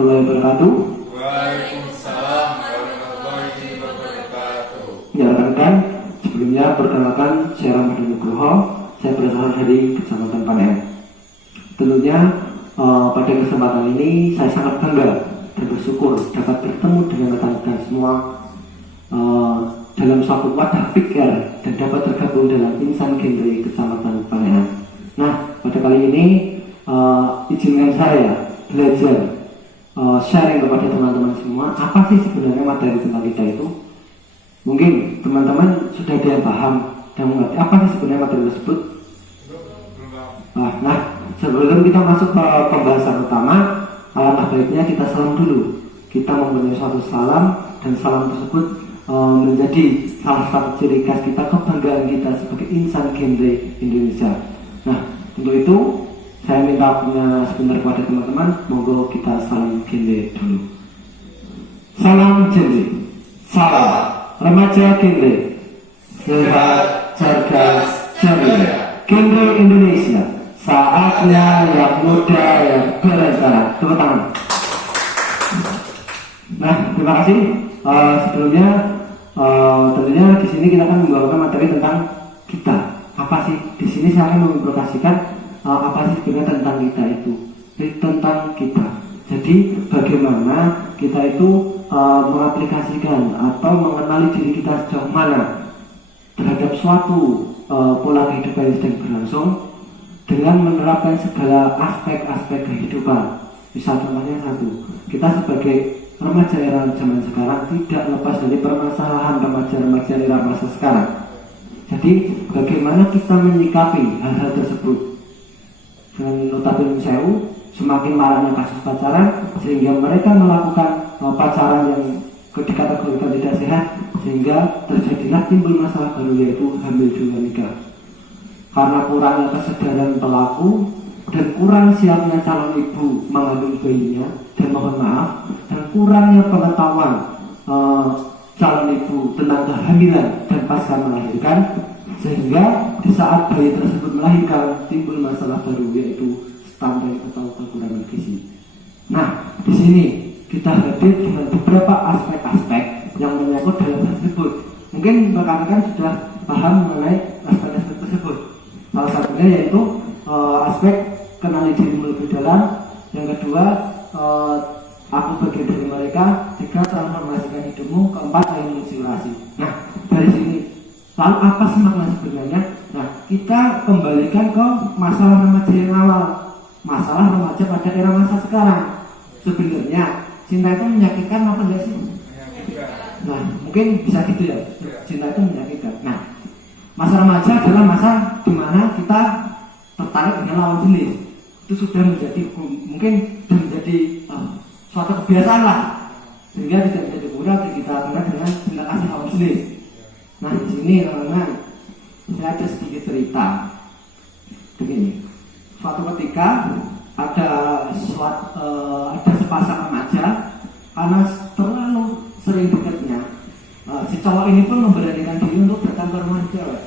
warahmatullahi wabarakatuh. Waalaikumsalam warahmatullahi wabarakatuh. Ya rekan-rekan, sebelumnya perkenalkan saya Ramadhan Nugroho. Saya berasal dari Kecamatan Panen. Tentunya pada kesempatan ini saya sangat bangga dan bersyukur dapat bertemu dengan rekan-rekan semua dalam suatu wadah pikir dan dapat tergabung dalam Insan Genre Kecamatan Panen. Nah, pada kali ini izinkan saya belajar sharing kepada teman-teman semua apa sih sebenarnya materi tentang kita itu. Mungkin teman-teman sudah ada yang paham dan mengerti apa sih sebenarnya materi tersebut. Nah, sebelum kita masuk ke pembahasan utama, alangkah baiknya kita salam dulu. Kita mempunyai suatu salam dan salam tersebut menjadi salah satu ciri khas kita, kebanggaan kita sebagai insan genre Indonesia. Nah, untuk itu saya minta punya sebentar kepada teman-teman, monggo kita salam genre dulu. Salam genre, salam remaja genre, sehat, cerdas, ceria, genre Indonesia, saatnya yang muda yang berencana. Tepuk tangan. Nah, terima kasih. Sebelumnya, tentunya di sini kita akan membawakan materi tentang kita. Apa sih? Di sini saya akan mengimplikasikan apa sih sebenarnya tentang kita itu, tentang kita. Jadi bagaimana kita itu mengaplikasikan atau mengenali diri kita sejauh mana terhadap suatu pola kehidupan yang sedang berlangsung dengan menerapkan segala aspek-aspek kehidupan. Misal contohnya satu, kita sebagai remaja era zaman sekarang tidak lepas dari permasalahan remaja-remaja era masa sekarang. Jadi bagaimana kita menyikapi hal-hal tersebut dengan notabene sewu, semakin maraknya kasus pacaran sehingga mereka melakukan pacaran yang dikategorikan tidak sehat, sehingga terjadilah timbul masalah baru yaitu hamil di luar nikah. Karena kurangnya kesadaran pelaku dan kurang siapnya calon ibu mengandung bayinya, dan mohon maaf, dan kurangnya pengetahuan calon ibu tentang kehamilan dan pasca melahirkan, sehingga di saat bayi tersebut melahirkan timbul masalah baru yaitu stunting atau kekurangan gizi. Nah, di sini kita hadir dengan beberapa aspek-aspek yang menyangkut dalam hal tersebut. Mungkin rekan-rekan sudah paham mengenai aspek-aspek tersebut. Salah satunya yaitu aspek kenali dirimu lebih dalam. Yang kedua, aku bagian dari mereka. Tiga, transformasikan hidupmu. Keempat, ilmu inspirasi. Nah, dari sini lalu apa sih makna sebenarnya? Nah, kita kembalikan ke masalah remaja yang awal, masalah remaja pada era masa sekarang. Sebenarnya cinta itu menyakitkan apa enggak sih? Nah, mungkin bisa gitu ya. Cinta itu menyakitkan. Nah, masa remaja adalah masa di mana kita tertarik dengan lawan jenis. Itu sudah menjadi mungkin menjadi suatu kebiasaan lah, sehingga tidak bisa dikurangi kita kenal dengan cinta kasih lawan jenis. Nah, di sini teman-teman, saya ada sedikit cerita. Begini, suatu ketika ada sepasang remaja, karena terlalu sering dekatnya, si cowok ini pun memberanikan diri untuk datang ke rumah cewek.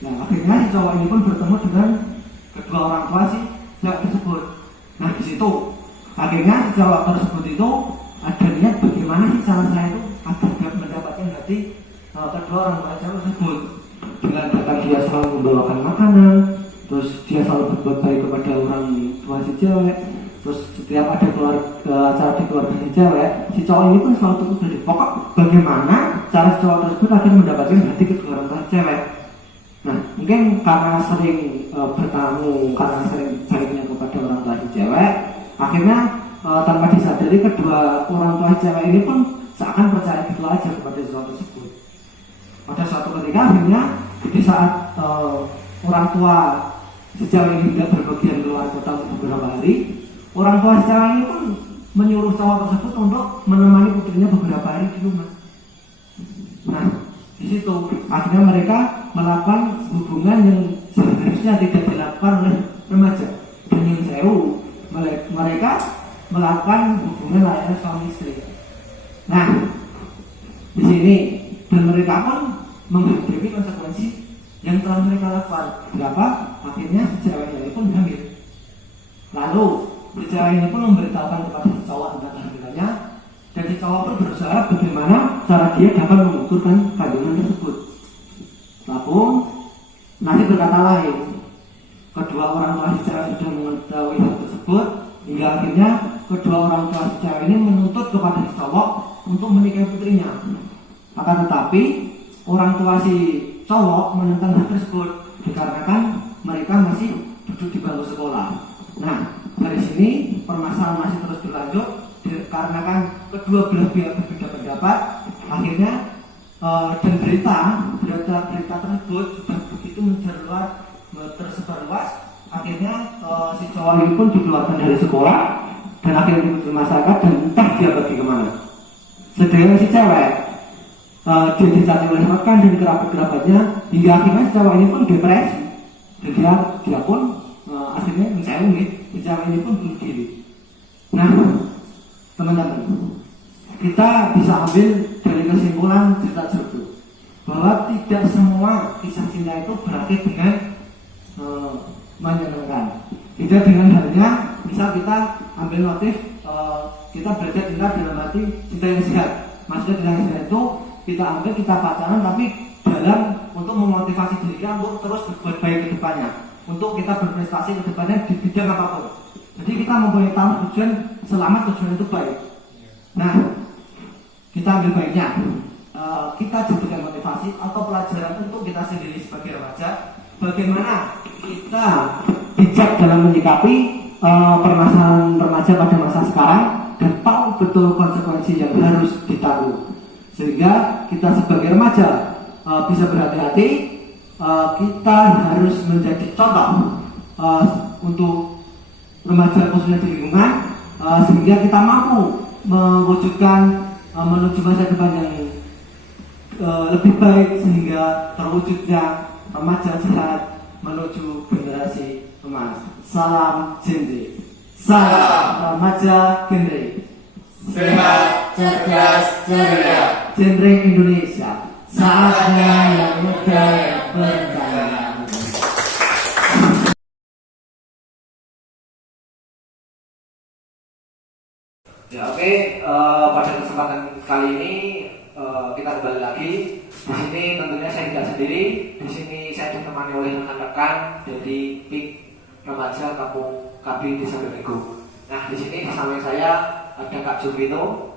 Nah, akhirnya si cowok ini pun bertemu dengan kedua orang tua si cewek tersebut. Nah, di situ akhirnya si cowok tersebut itu ada niat bagaimana sih cara saya itu agar mendapatkan hati kedua orang tua cewek tersebut. Dengan datang dia selalu membawakan makanan, terus dia selalu berbuat baik kepada orang tua si cewek. Terus setiap ada acara di keluarga si cewek, si cowok ini pun selalu tukar dari pokok bagaimana cara si cowok tersebut akan mendapatkan hati kedua orang tua cewek. Nah, mungkin karena sering bertamu, karena sering baiknya kepada orang tua si cewek, akhirnya tanpa disadari kedua orang tua cewek ini pun seakan percaya gitu aja kepada sesuatu tersebut. Pada suatu ketika akhirnya di saat orang tua si cewek ini tidak berpergian keluar kota beberapa hari, orang tua si cewek ini pun menyuruh cowok tersebut untuk menemani putrinya beberapa hari di rumah. Nah, di situ akhirnya mereka melakukan hubungan yang seharusnya tidak dilakukan oleh remaja. Dan yang sewu, mereka melakukan hubungan layaknya suami istri. Nah, di sini dan mereka pun menghadapi konsekuensi yang telah mereka lakukan. Berapa? Akhirnya si cewek ini pun hamil. Lalu si cewek ini pun memberitahukan kepada cowok cowok pun berusaha bagaimana cara dia dapat mengukurkan kandungan tersebut. Namun nanti berkata lain, kedua orang tua si cewek sudah mengetahui hal tersebut, hingga akhirnya kedua orang tua si cewek ini menuntut kepada si cowok untuk menikahi putrinya. Akan tetapi orang tua si cowok menentang hal tersebut dikarenakan mereka masih duduk di bangku sekolah. Nah, dari sini permasalahan masih terus berlanjut dikarenakan kedua belah pihak berbeda pendapat. Akhirnya dan berita tersebut sudah begitu tersebar luas. Akhirnya si cowok ini pun dikeluarkan dari sekolah dan akhirnya diikuti masyarakat dan entah dia pergi kemana. Sedangkan si cewek dia dicaci oleh rekan dan kerabat-kerabatnya hingga akhirnya si cewek ini pun depresi dan dia pun akhirnya mencari si cewek ini pun bunuh diri. Nah, teman-teman, kita bisa ambil dari kesimpulan cerita tersebut bahwa tidak semua kisah cinta itu berakhir dengan menyenangkan. Tidak dengan halnya misal kita ambil motif kita belajar cinta dalam arti cinta yang sehat. Maksudnya cinta yang sehat itu kita ambil, kita pacaran tapi dalam untuk memotivasi diri kita untuk terus berbuat baik ke depannya, untuk kita berprestasi ke depannya di bidang apapun. Jadi kita mempunyai tahu tujuan selama tujuan itu baik. Nah, kita ambil baiknya, kita jadikan motivasi atau pelajaran untuk kita sendiri sebagai remaja, bagaimana kita bijak dalam menyikapi permasalahan remaja pada masa sekarang dan tahu betul konsekuensi yang harus ditanggung, sehingga kita sebagai remaja bisa berhati-hati. Kita harus menjadi contoh untuk remaja khususnya di lingkungan, sehingga kita mampu mewujudkan menuju masa depan yang lebih baik, sehingga terwujudnya remaja sehat menuju generasi emas. Salam Genre, salam remaja genre, Sehat, cerdas, ceria. Genre Indonesia. Saatnya yang muda yang berkarya. Ya, oke. Pada kesempatan kali ini kita kembali lagi. Di sini tentunya saya tidak sendiri. Di sini saya ditemani oleh rekan-rekan dari PIK Remaja Kampung KB Desa Bego. Nah, di sini di samping saya ada Kak Jovito,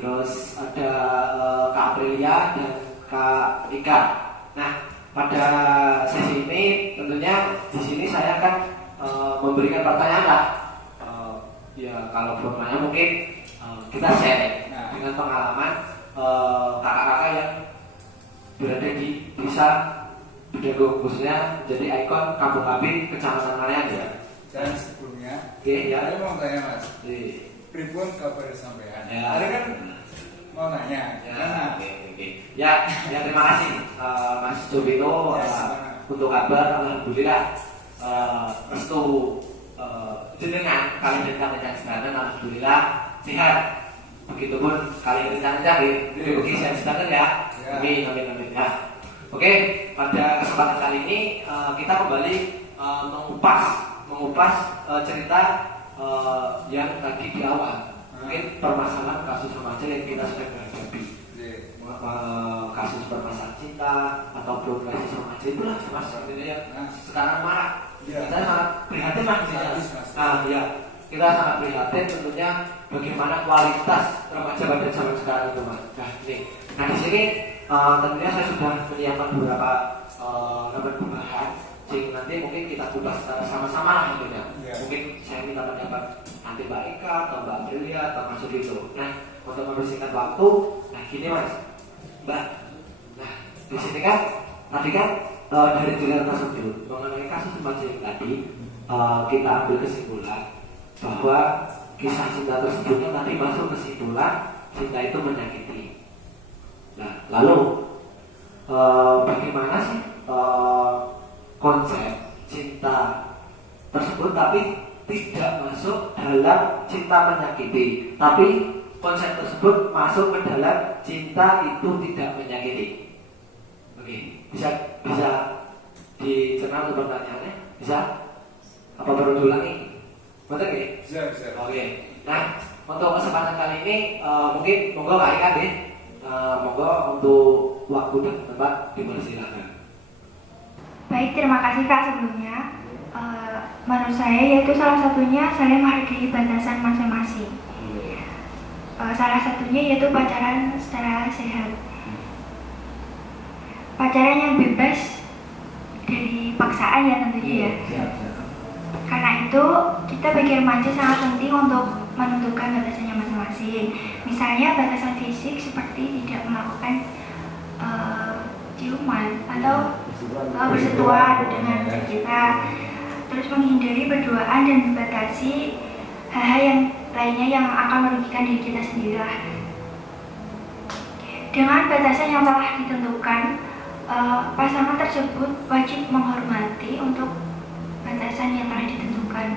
terus ada Kak Aprilia dan Kak Rika. Nah, pada sesi ini tentunya di sini saya akan memberikan pertanyaan lah. Ya, kalau formanya mungkin kita share dengan pengalaman kakak-kakak yang berada di desa Bedego, khususnya jadi ikon Kampung Abi Kecamatan Manean ya. Dan sebelumnya, ya. saya mau tanya Mas, pripun kabar sampean? Ya. Ada kan mau nanya. Ya, oke. Ya, terima kasih Mas Jovito untuk kabar. Alhamdulillah restu jenengan kalian rencana sedangkan alhamdulillah sehat. Begitupun kalian rencana bagi sehat sedangkan ya. Amin ya. Oke, pada kesempatan kali ini kita kembali mengupas cerita yang tadi di awal. Mungkin permasalahan kasus remaja yang kita sedang hadapi, kasus permasalahan cinta atau progresi remaja itulah mas yang sekarang marak. Kita sangat prihatin mas. Ya, kita sangat prihatin tentunya bagaimana kualitas remaja pada zaman sekarang itu mas. Nah di sini tentunya saya sudah menyiapkan beberapa bahan, sehingga nanti mungkin kita kupas sama-sama lah tentunya. Mungkin saya minta pendapat nanti Mbak Ika atau Mbak Aprilia atau Mas Jovito. Nah, untuk membersihkan waktu, nah gini mas, Mbak. Nah di sini kan tadi kan dari cerita tersebut mengenai kasus remaja yang tadi kita ambil kesimpulan bahwa kisah cinta tersebutnya tadi masuk kesimpulan cinta itu menyakiti. Nah, lalu bagaimana sih konsep cinta tersebut tapi tidak masuk dalam cinta menyakiti, tapi konsep tersebut masuk ke dalam cinta itu tidak menyakiti. Oke, bisa dicerna untuk pertanyaannya? Bisa? Apa perlu diulangi? Betul nggak? Bisa. Oke. Nah, Untuk kesempatan kali ini mungkin monggo Kak Ika deh. Monggo untuk waktu dan tempat dipersilakan. Baik, terima kasih Kak sebelumnya. Menurut saya yaitu salah satunya saling menghargai batasan masing-masing. Salah satunya yaitu pacaran secara sehat. Pacaran yang bebas dari paksaan ya tentunya ya. Karena itu kita bagi remaja sangat penting untuk menentukan batasannya masing-masing. Misalnya batasan fisik seperti tidak melakukan ciuman atau bersentuhan dengan kita, terus menghindari berduaan dan membatasi hal-hal yang lainnya yang akan merugikan diri kita sendiri lah. Dengan batasan yang telah ditentukan, pasangan tersebut wajib menghormati untuk batasan yang telah ditentukan.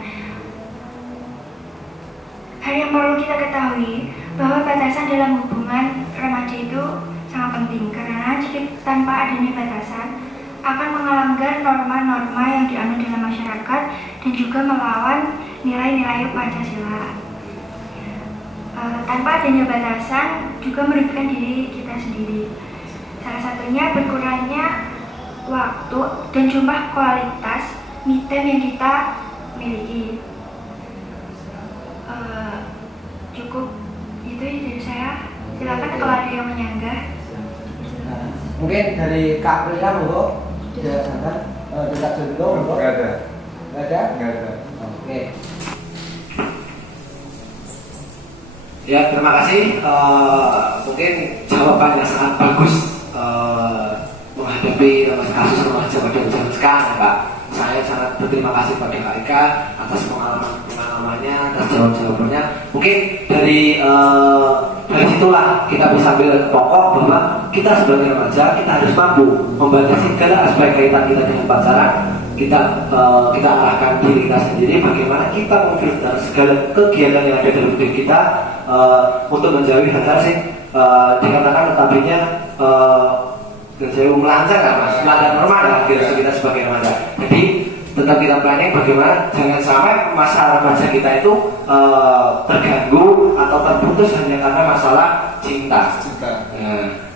Hal yang perlu kita ketahui bahwa batasan dalam hubungan remaja itu sangat penting karena jika tanpa adanya batasan akan melanggar norma-norma yang dianut dalam masyarakat dan juga melawan nilai-nilai Pancasila. Tanpa adanya batasan juga merugikan diri kita sendiri. Salah satunya berkurangnya waktu dan jumlah kualitas me time yang kita miliki. Cukup itu dari saya. Silakan kalau ada yang menyanggah. Mungkin dari Kak Prila monggo. Tidak jodoh monggo. Nggak ada. Nggak ada? Nggak ada. Oke. Ya, terima kasih. Mungkin jawaban yang sangat bagus menghadapi kasus remaja pada zaman sekarang, Pak. Saya sangat berterima kasih pada Kak Ika atas pengalamannya, atas jawabannya. Mungkin dari situlah kita bisa ambil pokok bahwa kita sebagai remaja kita harus mampu membatasi segala aspek kaitan kita dengan pacaran. Kita arahkan diri kita sendiri bagaimana kita memfilter segala kegiatan yang ada dalam diri kita untuk menjauhi hal-hal sih dikatakan notabene dan saya melancang kan mas, melanggar norma ya kita sebagai remaja. Jadi tetap kita planning bagaimana jangan sampai masa remaja kita itu terganggu atau terputus hanya karena masalah cinta.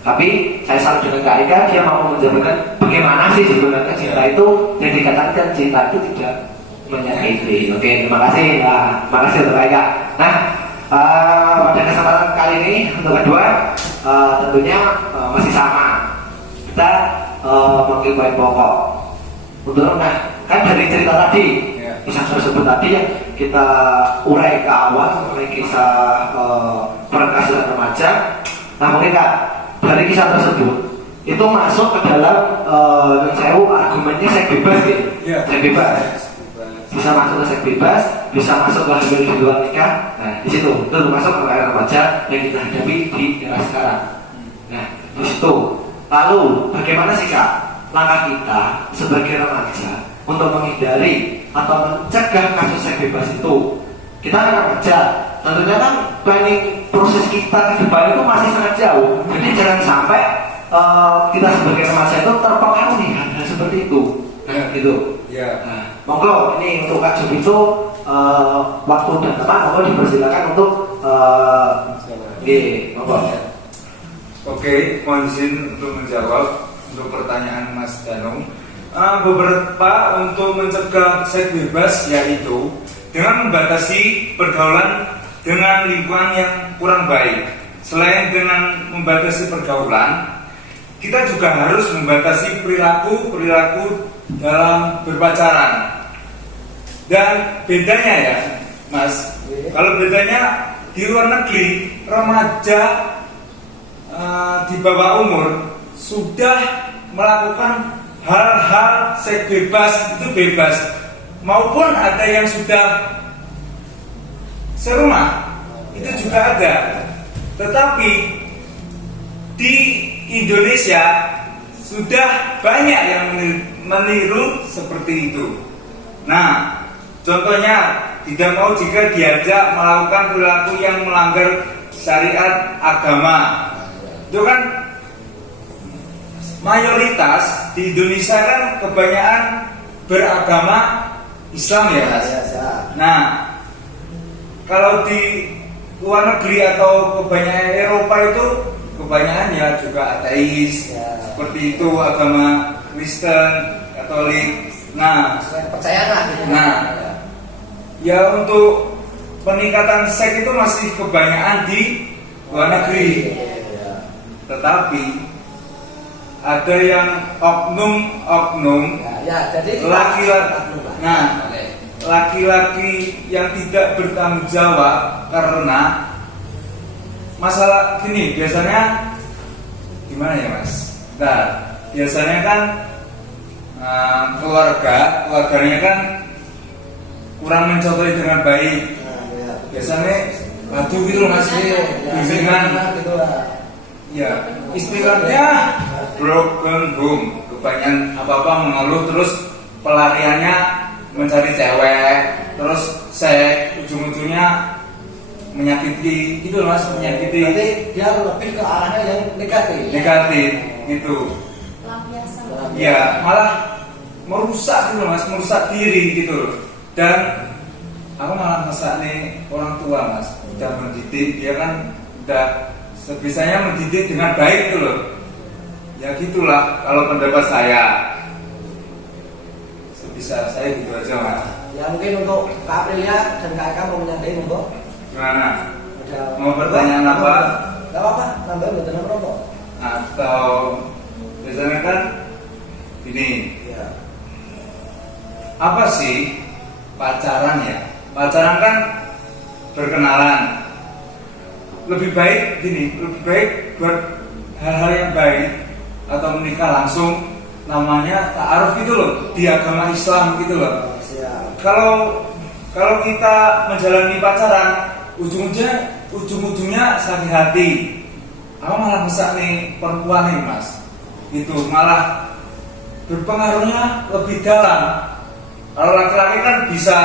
Tapi saya salut dengan Kak Ika, dia mau menjelaskan bagaimana sih sebenarnya cinta itu yang dikatakan cinta itu tidak menyakiti. Oke, terima kasih. Terima kasih untuk Kak Ika. Nah, pada kesempatan kali ini untuk kedua tentunya masih sama. Kita mengambil poin pokok. Untuk kan dari cerita tadi, kisah tersebut tadi yang kita urai ke awal mengenai kisah perkasuhan remaja. Nah, mungkin Kak, dari kisah tersebut itu masuk ke dalam argumennya seks bebas gitu. Seks bebas. Bisa masuk ke seks bebas, bisa masuk ke hamil di luar nikah. Nah, di situ itu masuk ke era remaja yang kita hadapi di era sekarang. Nah, di situ. Lalu, bagaimana sih Kak langkah kita sebagai remaja untuk menghindari atau mencegah kasus seks bebas itu? Kita kan remaja, tentunya kan planning proses kita ke depan itu masih sangat jauh. Jadi jangan sampai kita sebagai remaja itu terpengaruhi hal seperti itu. Gitu. Nah, monggo ini untuk Kak Jum itu waktu dan tempat monggo dipersilakan untuk monggo. Oke, mohon izin untuk menjawab untuk pertanyaan Mas Danung. Beberapa untuk mencegah seks bebas yaitu dengan membatasi pergaulan dengan lingkungan yang kurang baik. Selain dengan membatasi pergaulan, kita juga harus membatasi perilaku dalam berpacaran. Dan bedanya ya, Mas, kalau bedanya di luar negeri remaja di bawah umur sudah melakukan hal-hal seks bebas itu bebas, maupun ada yang sudah serumah itu juga ada. Tetapi di Indonesia sudah banyak yang meniru seperti itu. Nah, contohnya tidak mau jika diajak melakukan perilaku yang melanggar syariat agama. Itu kan mayoritas di Indonesia kan kebanyakan beragama Islam ya Mas. Nah, kalau di luar negeri atau kebanyakan Eropa itu kebanyakan ya juga ateis, Ya. seperti itu, agama Kristen, Katolik. Nah, Percaya lah gitu. Nah. ya untuk peningkatan seks itu masih kebanyakan di luar negeri. Ya. Tetapi ada yang oknum-oknum Ya, jadi laki-laki. Nah, laki-laki yang tidak bertanggung jawab karena masalah gini, biasanya gimana ya Mas? Nah, biasanya kan keluarganya kan kurang mencontohi dengan baik. Biasanya batu gitu loh Mas, bimbingan gitu lah. ya istilahnya broken home, kebanyakan apa-apa mengeluh, terus pelariannya mencari cewek, terus seks, ujung-ujungnya menyakiti gitu loh Mas, menyakiti. Berarti dia lebih ke arahnya yang Negatif gitu. Ya malah merusak gitu loh Mas, merusak diri gitu loh. Dan aku malah ngesak nih orang tua Mas, udah mendidik, dia kan udah sebisanya mendidik dengan baik gitu loh. Ya gitulah kalau pendapat saya. Sebisa saya gitu aja Mas. Ya mungkin untuk Kak Aprilia dan Kak Eka mau menyampaikan untuk Gimana? ada Mau pertanyaan apa? Gak apa-apa, nambahin buat teman rokok. Atau biasanya kan ini Ya. apa sih pacaran ya? Pacaran kan berkenalan. Lebih baik gini, lebih baik buat hal-hal yang baik atau menikah langsung, namanya ta'aruf gitu loh, di agama Islam gitu loh. Siap. Kalau kita menjalani pacaran, ujung-ujungnya sakit hati. Aku malah mesak nih perempuan nih Mas, gitu malah berpengaruhnya lebih dalam. Kalau laki-laki kan bisa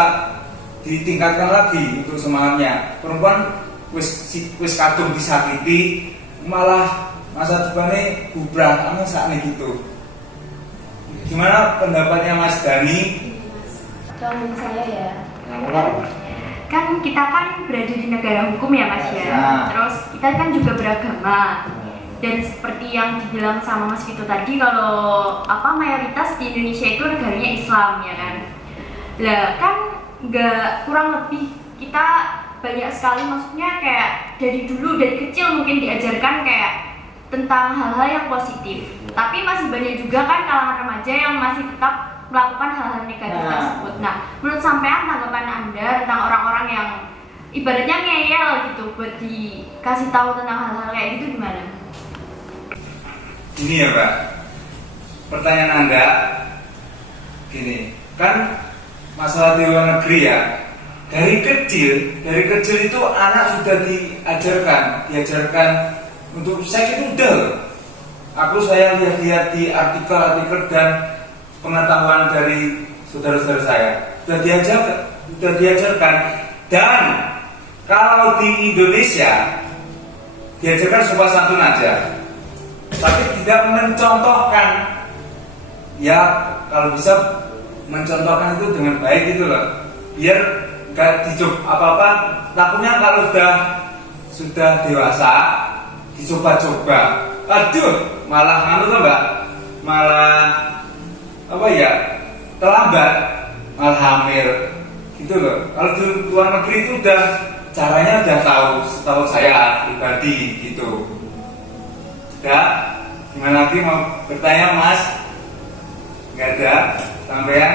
ditingkatkan lagi untuk semangatnya. Perempuan wis kadung disakiti, malah masa depannya gubrak, anu sakne gitu. Gimana pendapatnya Mas Dani? Kalau saya ya, kan kita kan berada di negara hukum ya Mas ya. Nah. Terus kita kan juga beragama. Dan seperti yang dibilang sama Mas Vito tadi, kalau mayoritas di Indonesia itu negaranya Islam ya kan. Lah kan nggak, kurang lebih kita banyak sekali, maksudnya kayak dari kecil mungkin diajarkan kayak tentang hal-hal yang positif. Tapi masih banyak juga kan kalangan remaja yang masih tetap melakukan hal-hal negatif tersebut. Nah, menurut sampean tanggapan Anda tentang orang-orang yang ibaratnya ngeyel gitu buat dikasih tahu tentang hal-hal kayak gitu gimana? Ini ya Pak, pertanyaan Anda gini, kan masalah di luar negeri ya, dari kecil itu anak sudah diajarkan untuk seks itu udah. Saya lihat di artikel dan pengetahuan dari saudara-saudara saya sudah diajarkan. Dan kalau di Indonesia diajarkan sopan santun aja, tapi tidak mencontohkan. Ya kalau bisa mencontohkan itu dengan baik gitu loh, biar nggak dicoba apa-apa. Takutnya kalau sudah dewasa dicoba-coba, aduh malah Mbak, malah terlambat, malah hamil gitu loh. Kalau di luar negeri itu caranya udah setahu saya pribadi gitu. Gimana lagi mau bertanya Mas? Nggak ada, sampean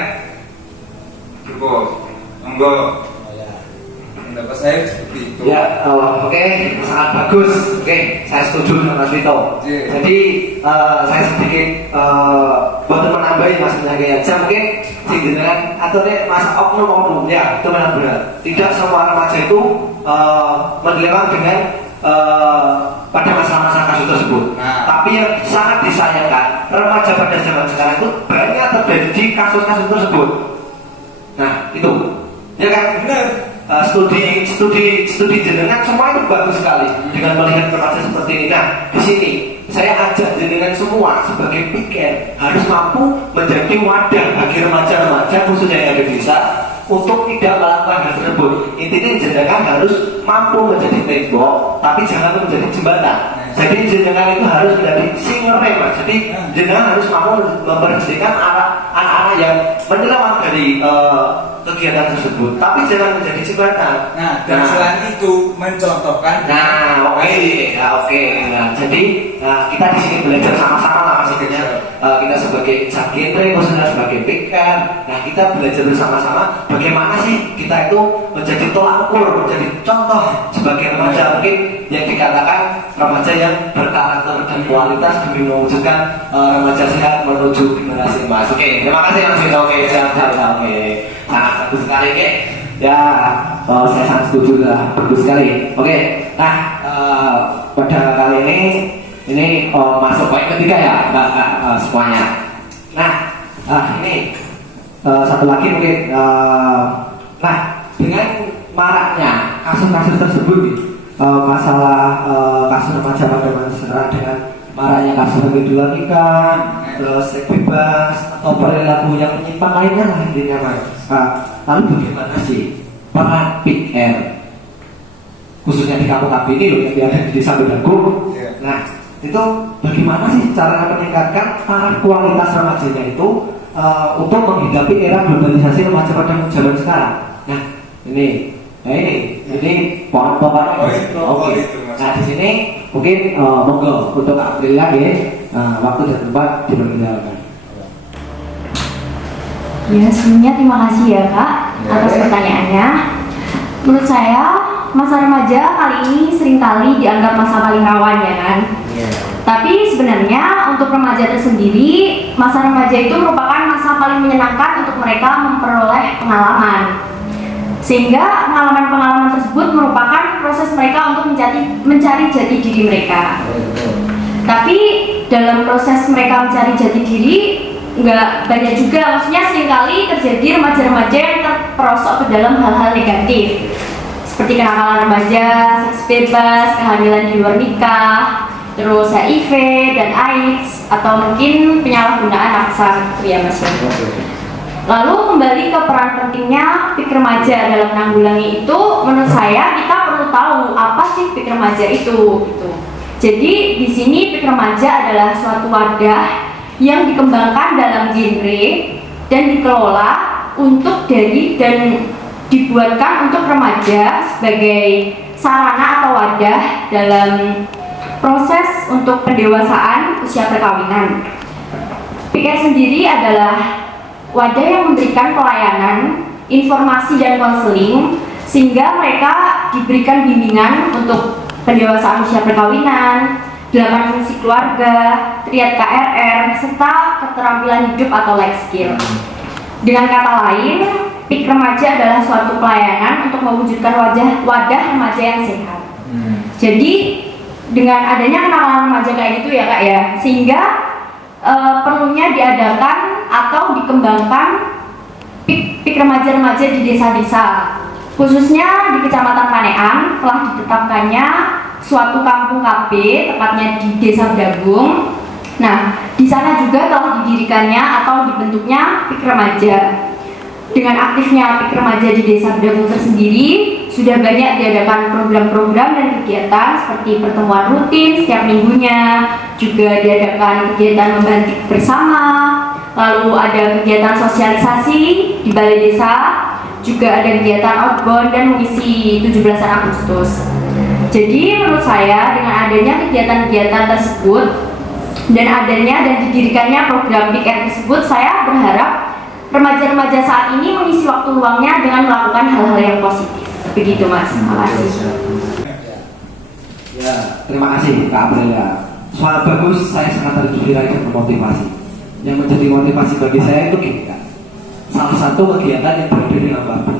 cukup, monggo. Pendapat saya seperti itu. Ya, oke, sangat bagus. Oke, saya setuju dengan Mas Vito. Yeah. Jadi saya sedikit buat menambahin Mas Menyaga aja mungkin dengan aturnya Mas oknum ya itu benar-benar. Tidak semua remaja itu mendiam dengan pada masa-masa kasus tersebut. Nah. Tapi yang sangat disayangkan remaja pada zaman sekarang itu banyak terjadi di kasus-kasus tersebut. Nah itu, ya kan? Benar. Studi jenengan semua itu bagus sekali dengan melihat remaja seperti ini. Nah di sini saya ajak jenengan semua sebagai pikir harus mampu menjadi wadah bagi remaja-remaja khususnya yang ada di desa untuk tidak melakukan hal tersebut. Intinya jenengan harus mampu menjadi tembok, tapi jangan menjadi jembatan. Jadi jenengan itu harus menjadi singerem, Mas. Jadi jenengan harus mampu memberhentikan anak-anak yang menyelamat dari kegiatan tersebut, tapi jangan menjadi jembatan. Dan selain itu mencontohkan. Oke. Nah, jadi kita di sini belajar sama-sama lah maksudnya. Kita sebagai genre, khususnya sebagai PKM. Nah, kita belajar bersama-sama bagaimana sih kita itu menjadi tolak ukur, menjadi contoh sebagai remaja mungkin yang dikatakan remaja yang berkarakter dan kualitas demi mewujudkan remaja sehat menuju generasi emas. Oke, terima kasih Mas Vito. Oke, sehat. Oke. Sangat bagus sekali, oke. Ya, saya sangat setuju lah, bagus sekali. Oke, nah pada kali ini masuk poin ketiga ya, semuanya. Nah, ini satu lagi mungkin. Nah, dengan maraknya kasus-kasus tersebut, masalah kasus remaja pada masyarakat dengan maraknya kasus kedua nikah, terus seks bebas atau perilaku yang menyimpang lainnya lah intinya Mas. Lalu bagaimana sih peran PIKR khususnya di kampung KB ini loh yang ada di desa Bedagung? Nah, itu bagaimana sih cara meningkatkan taraf kualitas remajanya itu untuk menghadapi era globalisasi remaja pada zaman sekarang? Nah, ini pohon-pohon. Oke. Nah, di sini mungkin monggo untuk Aprilia ya, waktu dan tempat diperkenalkan. Ya, sebelumnya terima kasih ya Kak atas pertanyaannya. Menurut saya, masa remaja kali ini seringkali dianggap masa paling rawan ya kan? Tapi sebenarnya untuk remaja tersendiri, masa remaja itu merupakan masa paling menyenangkan untuk mereka memperoleh pengalaman. Sehingga pengalaman-pengalaman tersebut merupakan proses mereka untuk mencari jati diri mereka. Tapi dalam proses mereka mencari jati diri, nggak banyak juga, maksudnya seringkali terjadi remaja-remaja yang terperosok ke dalam hal-hal negatif seperti kenakalan remaja, seks bebas, kehamilan di luar nikah, terus HIV dan AIDS, atau mungkin penyalahgunaan aksa gitu ya Mas. Lalu kembali ke peran pentingnya PIK remaja dalam menanggulangi itu, menurut saya kita perlu tahu apa sih PIK remaja itu gitu. Jadi di sini PIK remaja adalah suatu wadah yang dikembangkan dalam genre dan dikelola untuk dan dibuatkan untuk remaja sebagai sarana atau wadah dalam proses untuk pendewasaan usia perkawinan. PIKR sendiri adalah wadah yang memberikan pelayanan, informasi dan konseling sehingga mereka diberikan bimbingan untuk pendewasaan usia perkawinan, 8 fungsi keluarga, triad KRR, serta keterampilan hidup atau life skill. Dengan kata lain, PIK remaja adalah suatu pelayanan untuk mewujudkan wadah remaja yang sehat. Jadi dengan adanya kenalan remaja kayak gitu ya Kak ya, sehingga perlunya diadakan atau dikembangkan PIK remaja-remaja di desa-desa, khususnya di Kecamatan Panean telah ditetapkannya suatu kampung KB, tepatnya di Desa Bedagung. Nah, di sana juga telah didirikannya atau dibentuknya PIK remaja. Dengan aktifnya PIK remaja di Desa Bedagung tersendiri, sudah banyak diadakan program-program dan kegiatan seperti pertemuan rutin setiap minggunya, juga diadakan kegiatan membantik bersama, lalu ada kegiatan sosialisasi di balai desa, juga ada kegiatan outbound dan mengisi 17 Agustus. Jadi menurut saya dengan adanya kegiatan-kegiatan tersebut dan didirikannya program PIKR tersebut, saya berharap remaja-remaja saat ini mengisi waktu luangnya dengan melakukan hal-hal yang positif. Begitu Mas, terima kasih. Ya, terima kasih Kak Aprilia. Soal bagus, saya sangat terinspirasi dan memotivasi. Yang menjadi motivasi bagi saya itu gini Kak. Salah satu kegiatan yang berada di dalam waktu,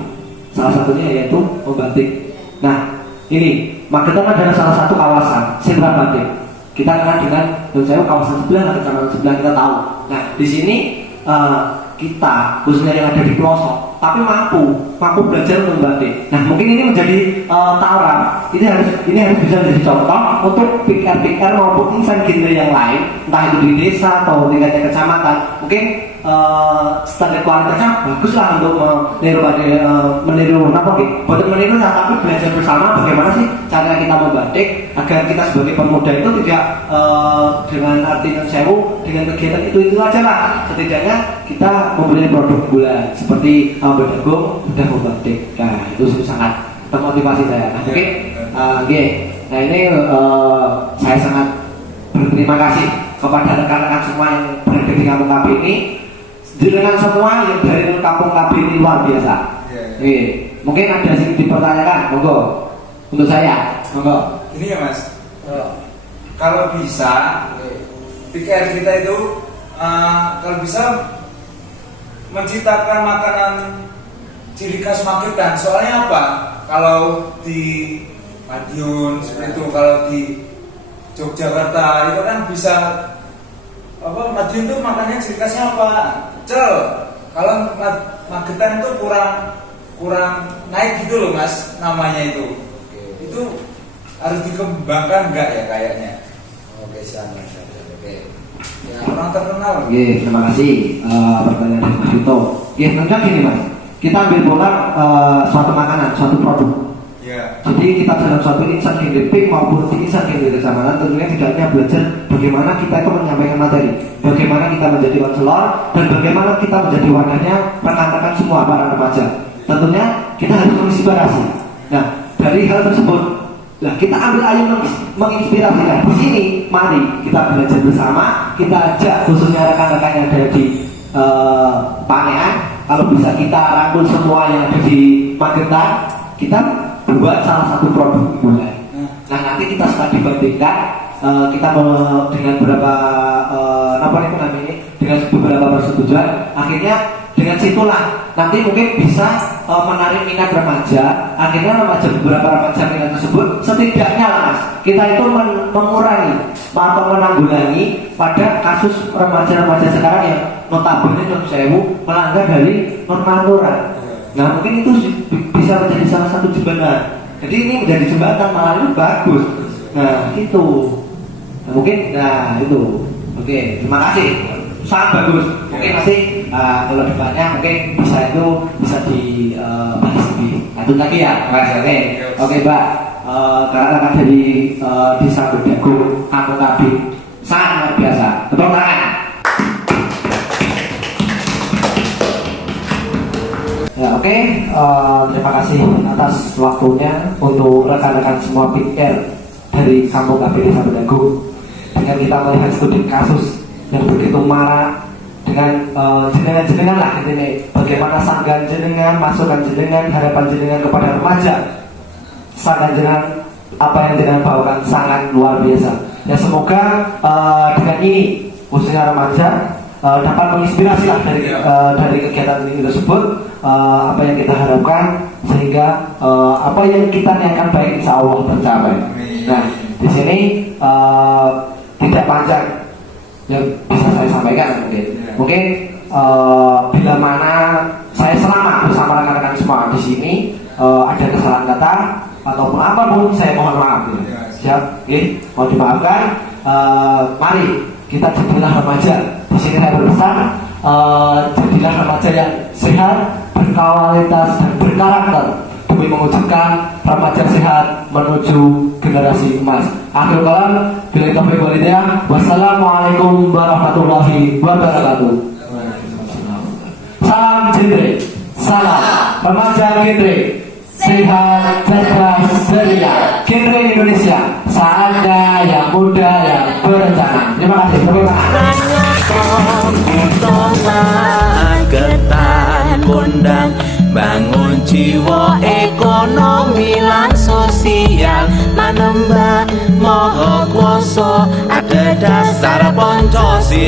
salah satunya yaitu membatik. Nah, ini Magetan adalah salah satu kawasan sentra batik. Kita kenal dengan kawasan sebelah, kecamatan sebelah kita tahu. Nah, di sini kita khususnya yang ada di pelosok tapi mampu belajar untuk membatik. Nah mungkin ini menjadi tawaran. Ini harus bisa menjadi contoh untuk PR maupun insan genre yang lain, entah itu di desa atau tingkatnya kecamatan. Mungkin standar kualitasnya bagus lah untuk meniru bukan meniru tapi belajar bersama bagaimana sih cara kita membatik agar kita sebagai pemuda itu tidak dengan arti yang sewu dengan kegiatan itu aja lah, setidaknya kita mempunyai produk bulan seperti Badagung sudah membatik. Nah itu sangat termotivasi saya. Nah mungkin nah ini saya sangat berterima kasih kepada rekan-rekan semua yang berada di kampung KB ini. Dengan semua yang dari kampung KB ini luar biasa. Mungkin ada yang dipertanyakan, monggo. Untuk saya, monggo. Ini ya Mas, kalau bisa PKR kita itu kalau bisa menciptakan makanan ciri khas Magetan. Soalnya apa? Kalau di Madiun seperti itu, kalau di Yogyakarta itu kan bisa Madiun itu makannya ciri khasnya apa? Pecel. Kalau Magetan itu kurang naik gitu loh Mas, namanya itu. Itu harus dikembangkan enggak ya kayaknya? Oke, siapa? Oke. Ya, orang terkenal. Terima kasih pertanyaan dari Mas Yuto. Tentunya gini Mas, kita ambil bola suatu makanan, suatu produk. Jadi kita dalam suatu insan genre maupun di insan genre kecamatan tentunya tidak hanya belajar bagaimana kita itu menyampaikan materi, bagaimana kita menjadi konselor, dan bagaimana kita menjadi wadahnya rekan-rekan semua para remaja. Tentunya kita harus menginspirasi. Nah dari hal tersebut, kita ambil ayo menginspirasi. Nah di sini mari kita belajar bersama, kita ajak khususnya rekan-rekan yang ada di Panean, kalau bisa kita rangkul semua yang ada di Magetan, kita buat salah satu produk mulai. Nah nanti kita setelah dibandingkan kita dengan beberapa dengan beberapa persetujuan, akhirnya dengan situlah nanti mungkin bisa menarik minat remaja. Akhirnya beberapa remaja minat tersebut, setidaknya lah Mas, kita itu mengurangi atau menanggulangi pada kasus remaja-remaja sekarang yang notabene melanggar dari norma aturan. Nah mungkin itu bisa menjadi salah satu jembatan. Jadi ini menjadi jembatan malah itu bagus. Nah itu mungkin itu. Oke, terima kasih. Sangat bagus. Mungkin masih kalau depannya mungkin bisa dibahas lebih lanjut lagi ya Mas. Oke Mbak, kakak dari desa Badagung kampung KB sangat luar biasa. Tepuk tangan. Ya, oke, terima kasih atas waktunya untuk rekan-rekan semua PR dari kampung KB Desa Badagung. Dengan kita melihat studi kasus yang begitu marak dengan jenengan-jenengan lah ini, bagaimana sanggahan jenengan, masukan jenengan, harapan jenengan kepada remaja, sanggahan jenengan apa yang jenengan bawakan sangat luar biasa. Ya semoga dengan ini khususnya remaja dapat menginspirasi lah dari kegiatan ini tersebut. Apa yang kita harapkan sehingga apa yang kita niatkan baik insya Allah tercapai. Nah di sini tidak panjang yang bisa saya sampaikan mungkin bila mana saya selama bersama rekan-rekan semua di sini ada kesalahan kata ataupun apapun saya mohon maaf. Siap, mau dimaafkan. Mari kita jadilah remaja. Di sini saya berpesan, jadilah remaja yang sehat, berkualitas dan berkarakter demi mewujudkan remaja sehat menuju generasi emas. Akhir kalam, bila taufiq wal hidayah. Wassalamualaikum warahmatullahi wabarakatuh. Salam genre, salam remaja genre, sehat, cerdas, ceria, genre Indonesia, saatnya yang muda yang berencana. Terima kasih. Magetan kondang bangun jiwa ekonomi lan sosial, manembah maha kuasa ada dasar Pancasila.